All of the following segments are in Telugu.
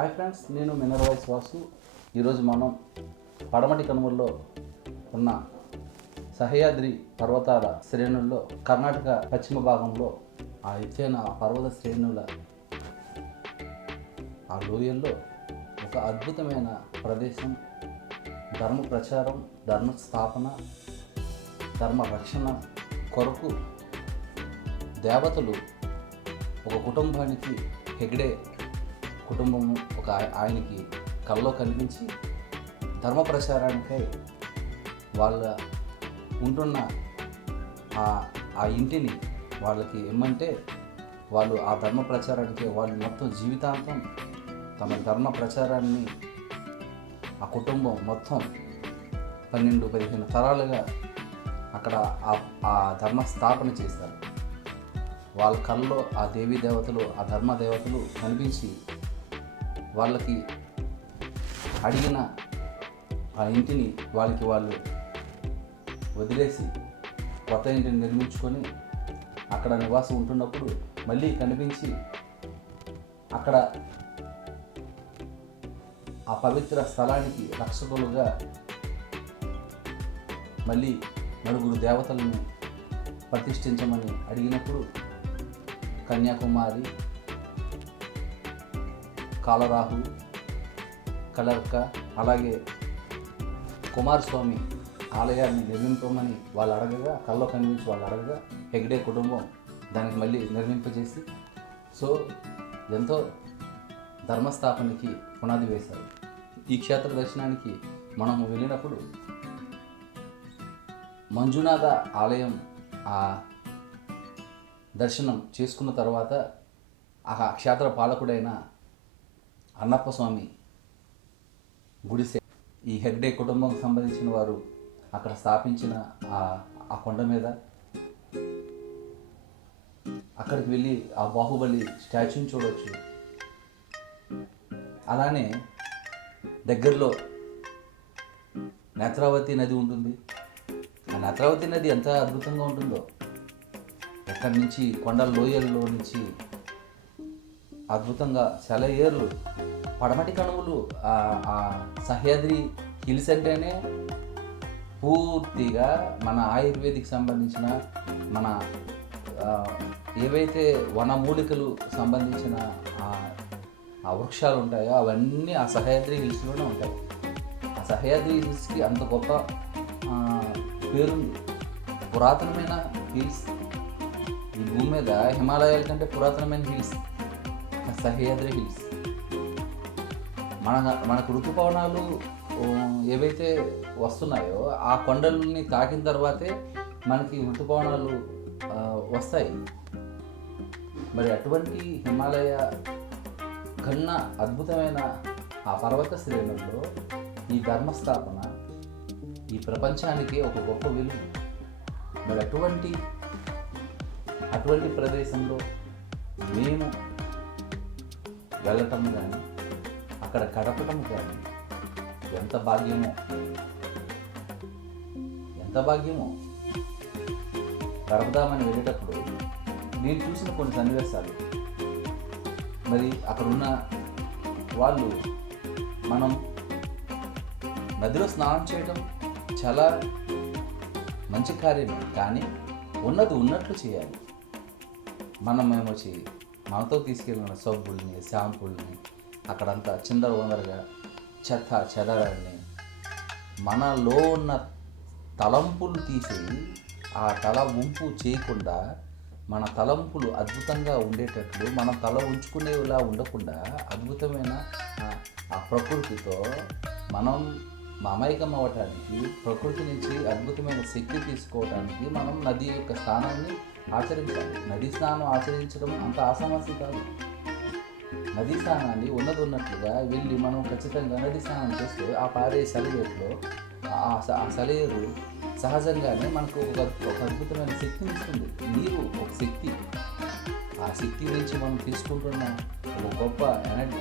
హాయ్ ఫ్రెండ్స్ నేను మినరల్ వాసు. ఈరోజు మనం పడమటి కనుమల్లో ఉన్న సహ్యాద్రి పర్వతాల శ్రేణుల్లో కర్ణాటక పశ్చిమ భాగంలో ఆ ఎత్తైన ఆ పర్వత శ్రేణుల ఆ లోయల్లో ఒక అద్భుతమైన ప్రదేశం ధర్మ ప్రచారం ధర్మ స్థాపన ధర్మ రక్షణ కొరకు దేవతలు ఒక కుటుంబానికి హెగ్డే కుటుంబం ఒక ఆయనకి కల్లో కనిపించి ధర్మ ప్రచారానికై వాళ్ళ ఉంటున్న ఆ ఆ ఇంటిని వాళ్ళకి ఇమ్మంటే వాళ్ళు ఆ ధర్మ ప్రచారానికి వాళ్ళు మొత్తం జీవితాంతం తమ ధర్మ ప్రచారాన్ని ఆ కుటుంబం మొత్తం పన్నెండు పదిహేను తరాలుగా అక్కడ ఆ- ఆ ధర్మ స్థాపన చేశారు. వాళ్ళ కళ్ళలో ఆ దేవీ దేవతలు ఆ ధర్మ దేవతలు కనిపించి వాళ్ళకి అడిగిన ఆ ఇంటిని వాళ్ళకి వాళ్ళు వదిలేసి కొత్త ఇంటిని నిర్మించుకొని అక్కడ నివాసం ఉంటున్నప్పుడు మళ్ళీ కనిపించి అక్కడ ఆ పవిత్ర స్థలానికి రక్షకులుగా మళ్ళీ నలుగురు దేవతలను ప్రతిష్ఠించమని అడిగినప్పుడు కన్యాకుమారి కాలరాహు కలర్క అలాగే కుమారస్వామి ఆలయాన్ని నిర్మింపమని వాళ్ళు అడగగా కల్లో కనిపించి వాళ్ళు అడగగా హెగ్డే కుటుంబం దానికి మళ్ళీ నిర్మింపజేసి సో ఎంతో ధర్మస్థాపనకి పునాది వేశారు. ఈ క్షేత్ర దర్శనానికి మనము వెళ్ళినప్పుడు మంజునాథ ఆలయం ఆ దర్శనం చేసుకున్న తర్వాత ఆ క్షేత్ర పాలకుడైన అన్నప్ప స్వామి గుడిసె. ఈ హెగ్డే కుటుంబం సంబంధించిన వారు అక్కడ స్థాపించిన ఆ ఆ కొండ మీద అక్కడికి వెళ్ళి ఆ బాహుబలి స్టాచ్యూని చూడవచ్చు అలానే దగ్గరలో నేత్రావతి నది ఉంటుంది. ఆ నేత్రావతి నది ఎంత అద్భుతంగా ఉంటుందో. ఎక్కడి నుంచి కొండల లోయల్లో నుంచి అద్భుతంగా సెలయేర్లు పడమటి కణువులు ఆ- సహ్యాద్రి హిల్స్ అంటేనే పూర్తిగా మన ఆయుర్వేదిక్ సంబంధించిన మన ఏవైతే వనమూలికలు సంబంధించిన ఆ- వృక్షాలు ఉంటాయో అవన్నీ ఆ సహ్యాద్రి హిల్స్లోనే ఉంటాయి. ఆ సహ్యాద్రి హిల్స్కి అంత గొప్ప పేరు పేరుంది. పురాతనమైన హిల్స్. ఈ భూమి మీద హిమాలయాల కంటే పురాతనమైన హిల్స్. సహ్యాద్రి హిల్స్. మన మనకు ఋతుపవనాలు ఏవైతే వస్తున్నాయో ఆ కొండల్ని తాకిన తర్వాతే మనకి ఋతుపవనాలు వస్తాయి. మరి అటువంటి హిమాలయ కన్నా అద్భుతమైన ఆ పర్వత శ్రేణుల్లో ఈ ధర్మస్థాపన ఈ ప్రపంచానికి ఒక గొప్ప విలువ మరి అటువంటి అటువంటి ప్రదేశంలో మేము వెళ్ళటం కానీ అక్కడ గడపటం కానీ ఎంత భాగ్యమో. ఎంత భాగ్యమో. గడపదామని వెళ్ళేటప్పుడు నేను చూసిన కొన్ని సన్నివేశాలు. మరి అక్కడున్న వాళ్ళు మనం నదిలో స్నానం చేయడం చాలా మంచి కార్యమే కానీ ఉన్నది ఉన్నట్లు చేయాలి. మనం ఏమొచ్చి మనతో తీసుకెళ్ళిన సబ్బుల్ని షాంపుల్ని అక్కడంతా చిందర వందరగా చెత్త చెదరాన్ని మనలో ఉన్న తలంపులు తీసి ఆ తల ఉంపు చేయకుండా మన తలంపులు అద్భుతంగా ఉండేటట్లు మన తల ఉంచుకునేలా ఉండకుండా అద్భుతమైన ఆ- ఆ ప్రకృతితో మనం మమైకం అవ్వటానికి ప్రకృతి నుంచి అద్భుతమైన శక్తి తీసుకోవడానికి మనం నది యొక్క స్థానాన్ని ఆచరించాలి. నది స్నానం ఆచరించడం అంత ఆసమస్య కాదు. నదీ స్నానాన్ని ఉన్నది ఉన్నట్లుగా వెళ్ళి మనం ఖచ్చితంగా నది స్నానం చేస్తే ఆ పారే సెలయేరులో ఆ స- ఆ సెలయేరు సహజంగానే మనకు ఒక ఒక అద్భుతమైన శక్తిని ఇస్తుంది. నీరు ఒక శక్తి. ఆ శక్తి నుంచి మనం తీసుకుంటున్న ఒక గొప్ప ఎనర్జీ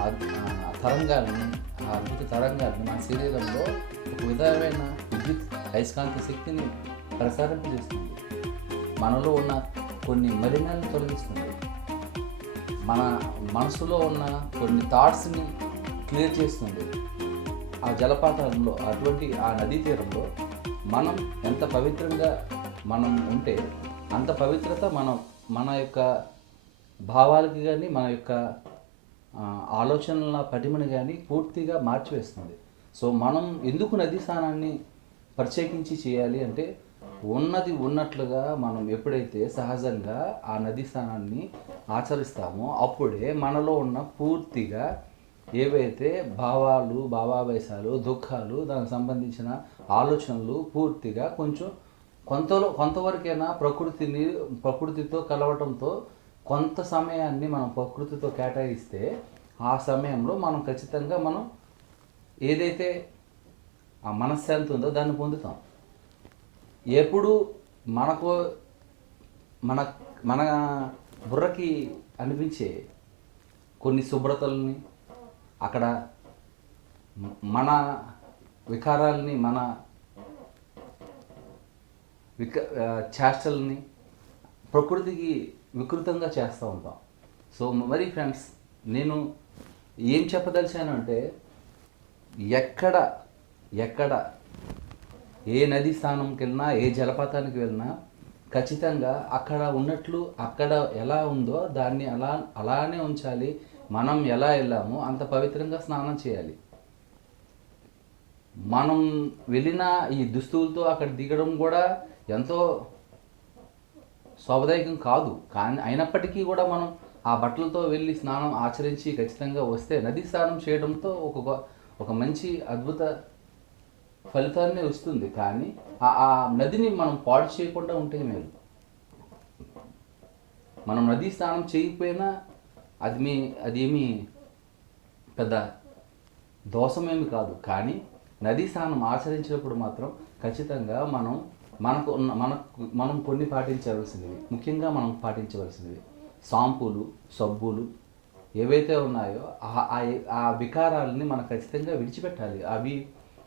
ఆ తరంగాల్ని ఆ అద్భుత తరంగాల్ని మన శరీరంలో ఒక విధమైన విద్యుత్ అయస్కాంత శక్తిని ప్రసారింపజేస్తుంది మనలో ఉన్న కొన్ని మలినాలను తొలగిస్తుంది మన మనసులో ఉన్న కొన్ని థాట్స్ని క్లియర్ చేస్తుంది. ఆ జలపాతంలో అటువంటి ఆ నదీ తీరంలో మనం ఎంత పవిత్రంగా మనం ఉంటే అంత పవిత్రత మనం మన యొక్క భావాలకి కానీ మన యొక్క ఆలోచనల పటిమని కానీ పూర్తిగా మార్చివేస్తుంది. సో మనం ఎందుకు నదీ స్నానాన్ని ప్రత్యేకించి చేయాలి అంటే ఉన్నది ఉన్నట్లుగా మనం ఎప్పుడైతే సహజంగా ఆ నదీ స్నానాన్ని ఆచరిస్తామో అప్పుడే మనలో ఉన్న పూర్తిగా ఏవైతే భావాలు భావావేశాలు దుఃఖాలు దానికి సంబంధించిన ఆలోచనలు పూర్తిగా కొంచెం కొంతలో కొంతవరకైనా ప్రకృతిని ప్రకృతితో కలవటంతో కొంత సమయాన్ని మనం ప్రకృతితో కేటాయిస్తే ఆ సమయంలో మనం ఖచ్చితంగా మనం ఏదైతే ఆ మనశ్శాంతి ఉందో దాన్ని పొందుతాం. ఎప్పుడు మనకు మన మన బుర్రకి అనిపించే కొన్ని శుభ్రతల్ని అక్కడ మన వికారాలని మన విక చేష్టల్ని ప్రకృతికి వికృతంగా చేస్తూ ఉంటాం. సో మరి ఫ్రెండ్స్ నేను ఏం చెప్పదలిచాను అంటే ఎక్కడ ఎక్కడ ఏ నది స్థానంకి వెళ్ళినా ఏ జలపాతానికి వెళ్ళినా ఖచ్చితంగా అక్కడ ఉన్నట్లు అక్కడ ఎలా ఉందో దాన్ని అలా అలానే ఉంచాలి. మనం ఎలా వెళ్ళామో అంత పవిత్రంగా స్నానం చేయాలి. మనం వెళ్ళిన ఈ దుస్తువులతో అక్కడ దిగడం కూడా ఎంతో శోభదాయకం కాదు. కానీ అయినప్పటికీ కూడా మనం ఆ బట్టలతో వెళ్ళి స్నానం ఆచరించి ఖచ్చితంగా వస్తే నది స్నానం చేయడంతో ఒక ఒక మంచి అద్భుత ఫలితాన్ని వస్తుంది కానీ ఆ నదిని మనం పాడు చేయకుండా ఉంటే మేలు. మనం నదీ స్నానం చేయకపోయినా అది మీ అదేమి పెద్ద దోషమేమి కాదు కానీ నదీ స్నానం ఆచరించినప్పుడు మాత్రం ఖచ్చితంగా మనం మనకు ఉన్న మనకు మనం కొన్ని పాటించవలసినవి ముఖ్యంగా మనం పాటించవలసినవి షాంపూలు సబ్బులు ఏవైతే ఉన్నాయో ఆ- ఆ వికారాలని మనం ఖచ్చితంగా విడిచిపెట్టాలి. అవి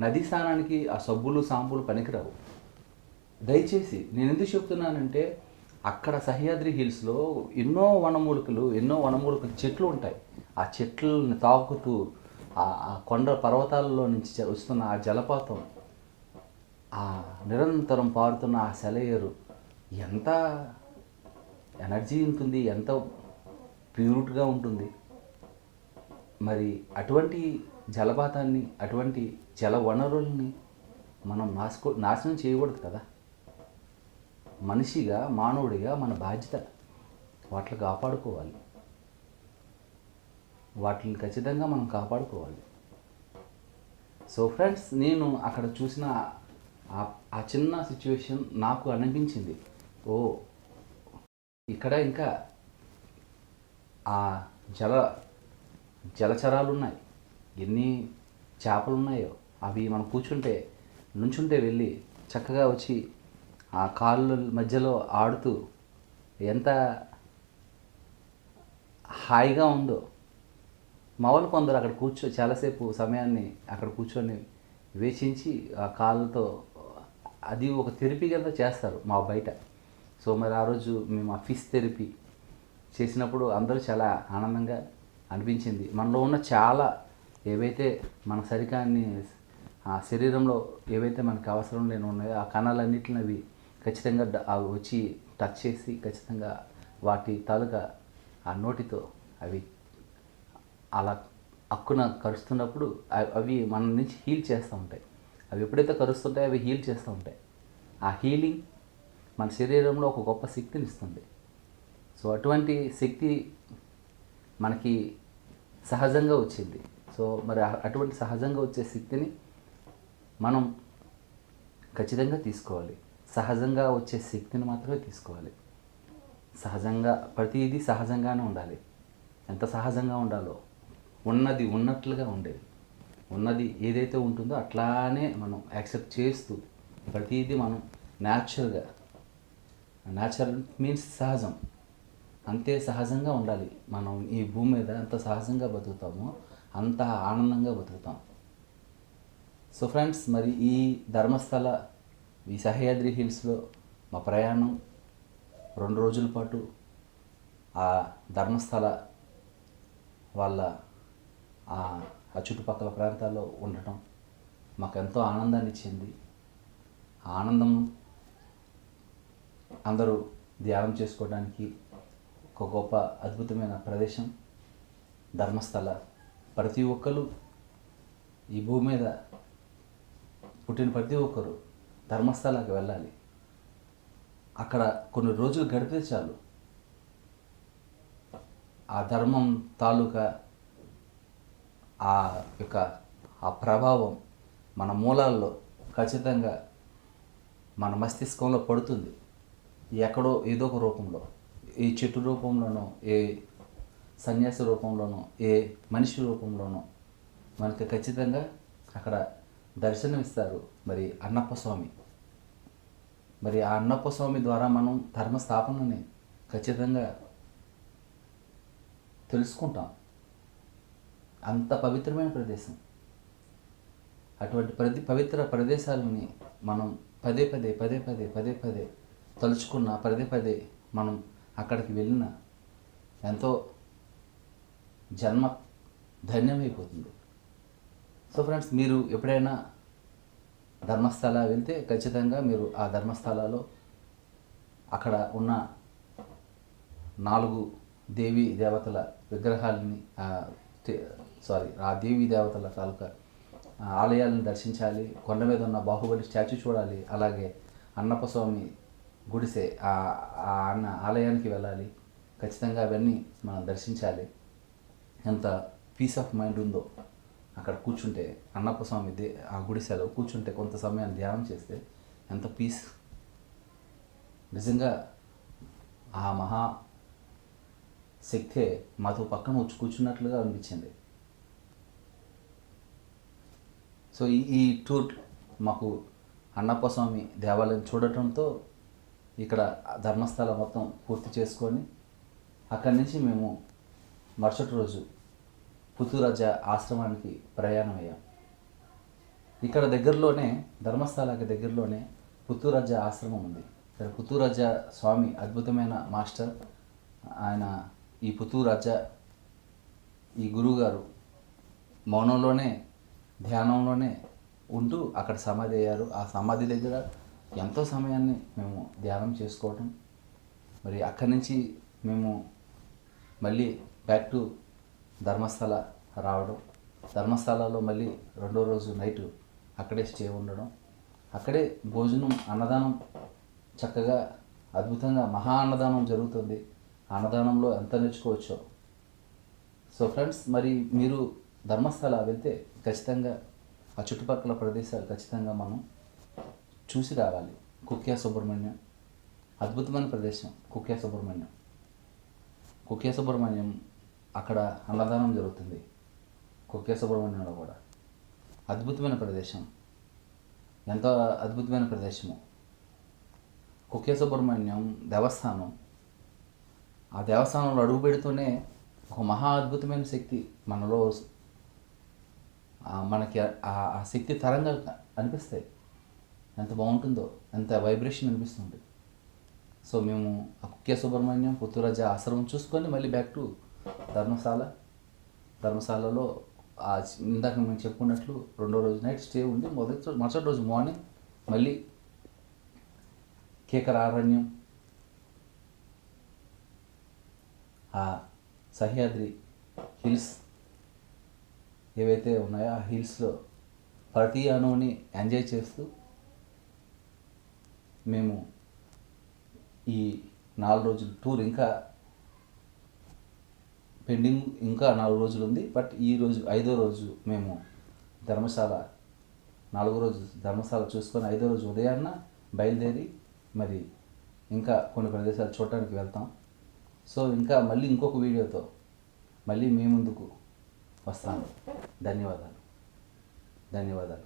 నదీ స్నానానికి ఆ సబ్బులు సాంపులు పనికిరావు. దయచేసి నేను ఎందుకు చెప్తున్నానంటే అక్కడ సహ్యాద్రి హిల్స్లో ఎన్నో వనమూలికలు ఎన్నో వనమూలికలు చెట్లు ఉంటాయి. ఆ చెట్లని తాకుతూ ఆ ఆ కొండ పర్వతాలలో నుంచి వస్తున్న ఆ జలపాతం ఆ నిరంతరం పారుతున్న ఆ సెలయేరు ఎంత ఎనర్జీ ఉంటుంది ఎంత ప్యూరిట్గా ఉంటుంది. మరి అటువంటి జలపాతాన్ని అటువంటి జల వనరుల్ని మనం నాసుకో నాశనం చేయకూడదు కదా. మనిషిగా మానవుడిగా మన బాధ్యత వాటిని కాపాడుకోవాలి. వాటిని ఖచ్చితంగా మనం కాపాడుకోవాలి. సో ఫ్రెండ్స్ నేను అక్కడ చూసిన ఆ- ఆ చిన్న సిచ్యువేషన్ నాకు అనిపించింది. ఓ ఇక్కడ ఇంకా ఆ జల జలచరాలు ఉన్నాయి. ఎన్ని చేపలు ఉన్నాయో అవి మనం కూర్చుంటే నుంచుంటే వెళ్ళి చక్కగా వచ్చి ఆ కాళ్ళ మధ్యలో ఆడుతూ ఎంత హాయిగా ఉందో. మా వాళ్ళు కొందరు అక్కడ కూర్చో చాలాసేపు సమయాన్ని అక్కడ కూర్చొని వేచించి ఆ కాళ్ళతో అది ఒక థెరపీ కింద చేస్తారు మా బయట. సో మరి ఆ రోజు మేము ఆ ఫిష్ థెరపీ చేసినప్పుడు అందరూ చాలా ఆనందంగా అనిపించింది. మనలో ఉన్న చాలా ఏవైతే మన శరీరాన్ని ఆ శరీరంలో ఏవైతే మనకు అవసరం లేని ఉన్నాయో ఆ కణాలన్నింటిని అవి ఖచ్చితంగా అవి వచ్చి టచ్ చేసి ఖచ్చితంగా వాటి తాలూకా ఆ నోటితో అవి అలా అక్కున కరుస్తున్నప్పుడు అవి మన నుంచి హీల్ చేస్తూ ఉంటాయి. అవి ఎప్పుడైతే కరుస్తుంటాయో అవి హీల్ చేస్తూ ఉంటాయి. ఆ హీలింగ్ మన శరీరంలో ఒక గొప్ప శక్తిని ఇస్తుంది. సో అటువంటి శక్తి మనకి సహజంగా వచ్చింది. సో మరి అటువంటి సహజంగా వచ్చే శక్తిని మనం ఖచ్చితంగా తీసుకోవాలి. సహజంగా వచ్చే శక్తిని మాత్రమే తీసుకోవాలి. సహజంగా ప్రతిదీ సహజంగానే ఉండాలి. ఎంత సహజంగా ఉండాలో ఉన్నది ఉన్నట్లుగా ఉండేది. ఉన్నది ఏదైతే ఉంటుందో అట్లానే మనం యాక్సెప్ట్ చేస్తూ ప్రతిదీ మనం న్యాచురల్గా న్యాచురల్ మీన్స్ సహజం. అంతే సహజంగా ఉండాలి. మనం ఈ భూమి మీద ఎంత సహజంగా బతుకుతామో అంత ఆనందంగా బతుకుతాం. సో ఫ్రెండ్స్ మరి ఈ ధర్మస్థల ఈ సహ్యాద్రి హిల్స్లో మా ప్రయాణం రెండు రోజుల పాటు ఆ ధర్మస్థల వాళ్ళ ఆ చుట్టుపక్కల ప్రాంతాల్లో ఉండటం మాకు ఎంతో ఆనందాన్ని ఇచ్చింది. ఆనందం అందరూ ధ్యానం చేసుకోవడానికి ఒక గొప్ప అద్భుతమైన ప్రదేశం ధర్మస్థల. ప్రతి ఒక్కరు ఈ భూమి మీద పుట్టిన ప్రతి ఒక్కరు ధర్మస్థలానికి వెళ్ళాలి. అక్కడ కొన్ని రోజులు గడిపితే చాలు. ఆ ధర్మం తాలూకా ఆ యొక్క ఆ ప్రభావం మన మూలాల్లో ఖచ్చితంగా మన మస్తిష్కంలో పడుతుంది. ఎక్కడో ఏదో ఒక రూపంలో. ఈ చెట్టు రూపంలోనో ఏ సన్యాసి రూపంలోనో ఏ మనిషి రూపంలోనో మనకి ఖచ్చితంగా అక్కడ దర్శనమిస్తారు మరి అన్నప్ప స్వామి మరి ఆ అన్నప్ప స్వామి ద్వారా మనం ధర్మ స్థాపనని ఖచ్చితంగా తెలుసుకుంటాం. అంత పవిత్రమైన ప్రదేశం. అటువంటి ప్రతి పవిత్ర ప్రదేశాలని మనం పదే పదే పదే పదే పదే పదే తలుచుకున్న పదే పదే మనం అక్కడికి వెళ్ళిన ఎంతో జన్మ ధన్యమైపోతుంది. సో ఫ్రెండ్స్ మీరు ఎప్పుడైనా ధర్మస్థల వెళ్తే ఖచ్చితంగా మీరు ఆ ధర్మస్థలాలో అక్కడ ఉన్న నాలుగు దేవి దేవతల విగ్రహాలని సారీ ఆ దేవి దేవతల తాలూకా ఆ ఆలయాలను దర్శించాలి కొండ మీద ఉన్న బాహుబలి స్టాచ్యూ చూడాలి అలాగే అన్నప్ప స్వామి గుడిసె ఆ ఆ అన్న ఆలయానికి వెళ్ళాలి ఖచ్చితంగా అవన్నీ మనం దర్శించాలి. ఎంత పీస్ ఆఫ్ మైండ్ ఉందో అక్కడ కూర్చుంటే అన్నప్ప స్వామి దే ఆ గుడిసెలో కూర్చుంటే కొంత సమయాన్ని ధ్యానం చేస్తే ఎంత పీస్ నిజంగా ఆ మహా శక్తే మాతో పక్కన వచ్చి కూర్చున్నట్లుగా అనిపించింది. సో ఈ ఈ టూర్ మాకు అన్నప్ప స్వామి దేవాలయం చూడటంతో ఇక్కడ ధర్మస్థలం మొత్తం పూర్తి చేసుకొని అక్కడి నుంచి మేము మరుసటి రోజు పుత్తూరాజ ఆశ్రమానికి ప్రయాణం అయ్యాం ఇక్కడ దగ్గరలోనే ధర్మస్థలానికి దగ్గరలోనే పుత్తూరాజ ఆశ్రమం ఉంది. ఇక్కడ పుత్తూరాజ స్వామి అద్భుతమైన మాస్టర్ ఆయన ఈ పుత్తూరాజ ఈ గురువుగారు మౌనంలోనే ధ్యానంలోనే ఉంటూ అక్కడ సమాధి అయ్యారు. ఆ సమాధి దగ్గర ఎంతో సమయాన్ని మేము ధ్యానం చేసుకోవటం మరి అక్కడి నుంచి మేము మళ్ళీ బ్యాక్ టు ధర్మస్థల రావడం. ధర్మస్థలాల్లో మళ్ళీ రెండో రోజు నైట్ అక్కడే స్టే ఉండడం. అక్కడే భోజనం అన్నదానం చక్కగా అద్భుతంగా మహా అన్నదానం జరుగుతుంది. అన్నదానంలో ఎంత నేర్చుకోవచ్చో. సో ఫ్రెండ్స్ మరి మీరు ధర్మస్థల వెళ్తే ఖచ్చితంగా ఆ చుట్టుపక్కల ప్రదేశాలు ఖచ్చితంగా మనం చూసి రావాలి. కుక్యా సుబ్రహ్మణ్యం. అద్భుతమైన ప్రదేశం కుక్యా సుబ్రహ్మణ్యం. కుక్యా సుబ్రహ్మణ్యం అక్కడ అన్నదానం జరుగుతుంది. కుక్కే సుబ్రహ్మణ్యంలో కూడా. అద్భుతమైన ప్రదేశం. ఎంతో అద్భుతమైన ప్రదేశము. కుక్కే సుబ్రహ్మణ్యం దేవస్థానం. ఆ దేవస్థానంలో అడుగు పెడుతూనే ఒక మహా అద్భుతమైన శక్తి మనలో మనకి ఆ ఆ శక్తి తరంగా అనిపిస్తాయి. ఎంత బాగుంటుందో ఎంత వైబ్రేషన్ అనిపిస్తుంది సో మేము ఆ కుక్కే సుబ్రహ్మణ్యం పుత్తూరాజ ఆశ్రమం చూసుకొని మళ్ళీ బ్యాక్ టు ధర్మశాల ధర్మశాలలో ఆ ఇందాక మేము చెప్పుకున్నట్లు రెండో రోజు నైట్ స్టే ఉండి మొదటి రోజు మరుసటి రోజు మార్నింగ్ మళ్ళీ కేకరారణ్యం ఆ సహ్యాద్రి హిల్స్ ఏవైతే ఉన్నాయో ఆ హిల్స్లో ప్రతి అణువుని ఎంజాయ్ చేస్తూ మేము ఈ నాలుగు రోజుల టూర్ ఇంకా పెండింగ్ ఇంకా నాలుగు రోజులు ఉంది. బట్ ఈ రోజు ఐదో రోజు మేము ధర్మశాల నాలుగో రోజు ధర్మశాల చూసుకొని ఐదో రోజు ఉదయాన్న బయలుదేరి మరి ఇంకా కొన్ని ప్రదేశాలు చూడటానికి వెళ్తాం. సో ఇంకా మళ్ళీ ఇంకొక వీడియోతో మళ్ళీ మీ ముందుకు వస్తాను. ధన్యవాదాలు. ధన్యవాదాలు.